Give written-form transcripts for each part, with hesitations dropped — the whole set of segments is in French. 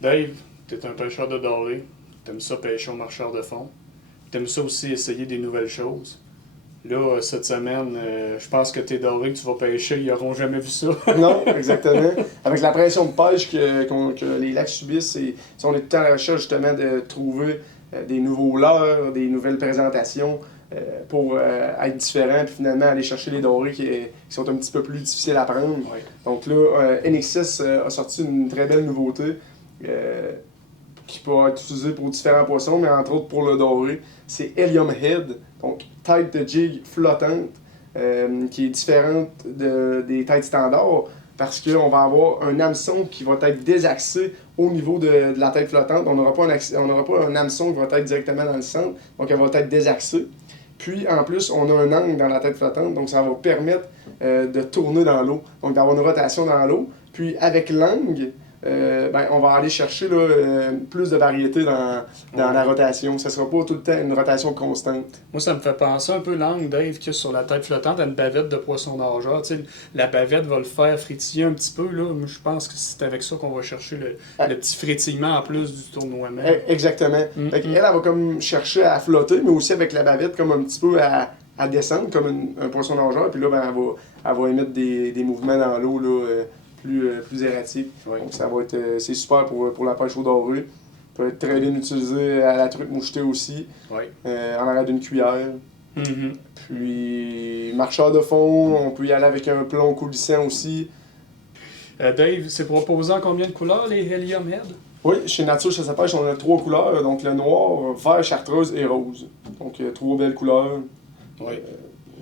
Dave, tu es un pêcheur de doré. Tu aimes ça pêcher au marcheur de fond. Tu aimes ça aussi essayer des nouvelles choses. Là, cette semaine, je pense que tes dorés que tu vas pêcher, ils n'auront jamais vu ça. Non, exactement. Avec la pression de pêche que les lacs subissent, on est tout le temps à la recherche justement de trouver des nouveaux leurres, des nouvelles présentations pour être différents, puis finalement aller chercher les dorés qui sont un petit peu plus difficiles à prendre. Ouais. Donc là, NX6 a sorti une très belle nouveauté euh, qui peut être utilisée pour différents poissons, mais entre autres pour le doré. C'est Helium Head, donc tête de jig flottante, qui est différente des têtes standards parce qu'on va avoir un hameçon qui va être désaxé au niveau de la tête flottante. On n'aura pas, un hameçon qui va être directement dans le centre, donc elle va être désaxée. Puis en plus, on a un angle dans la tête flottante, donc ça va permettre de tourner dans l'eau, donc d'avoir une rotation dans l'eau. Puis avec l'angle, on va aller chercher là, plus de variété dans la rotation. Ça ne sera pas tout le temps une rotation constante. Moi, ça me fait penser un peu l'angle, Dave, que sur la tête flottante, à une bavette de poisson nageur. Tu sais, la bavette va le faire frétiller un petit peu. Là. Moi, je pense que c'est avec ça qu'on va chercher le petit frétillement en plus du tournoiement. Exactement. Fait qu'elle, elle va comme chercher à flotter, mais aussi avec la bavette comme un petit peu à descendre, comme un poisson nageur. Puis là, elle va émettre des mouvements dans l'eau là, plus erratiques. Oui. Donc ça va être c'est super pour la pêche au doré. Peut être très bien utilisé à la truite mouchetée aussi, Oui. en arrière d'une cuillère. Mm-hmm. Puis, marcheur de fond, on peut y aller avec un plomb coulissant aussi. Dave, c'est proposé en combien de couleurs, les Helium Head? Oui, chez Nature Chasse à Pêche, on a 3 couleurs, donc le noir, vert, chartreuse et rose. Donc, 3 belles couleurs. Oui.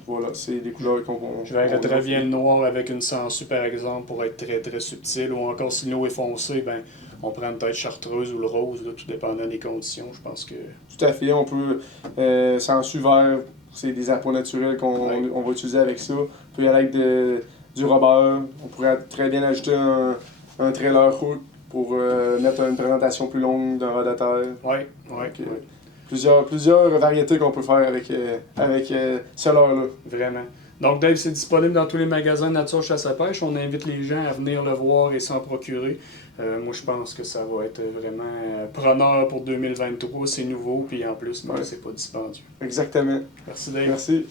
Voilà, c'est les couleurs qu'on Je verrais très bien le noir avec une sangsue, par exemple, pour être très très subtil. Ou encore, si l'eau est foncée, ben, on prend une tête chartreuse ou le rose, là, tout dépendant des conditions. Je pense que. Tout à fait, on peut, sangsue vert, c'est des appâts naturels on va utiliser avec ça. On peut y aller avec du rubber. On pourrait très bien ajouter un trailer hook pour mettre une présentation plus longue d'un rod à terre. Oui, oui, Donc, oui. plusieurs variétés qu'on peut faire avec ce leurre-là. Vraiment. Donc, Dave, c'est disponible dans tous les magasins de Nature Chasse à Pêche. On invite les gens à venir le voir et s'en procurer. Moi, je pense que ça va être vraiment preneur pour 2023. C'est nouveau, puis en plus, ben, Ouais. c'est pas dispendieux. Exactement. Merci, Dave. Merci.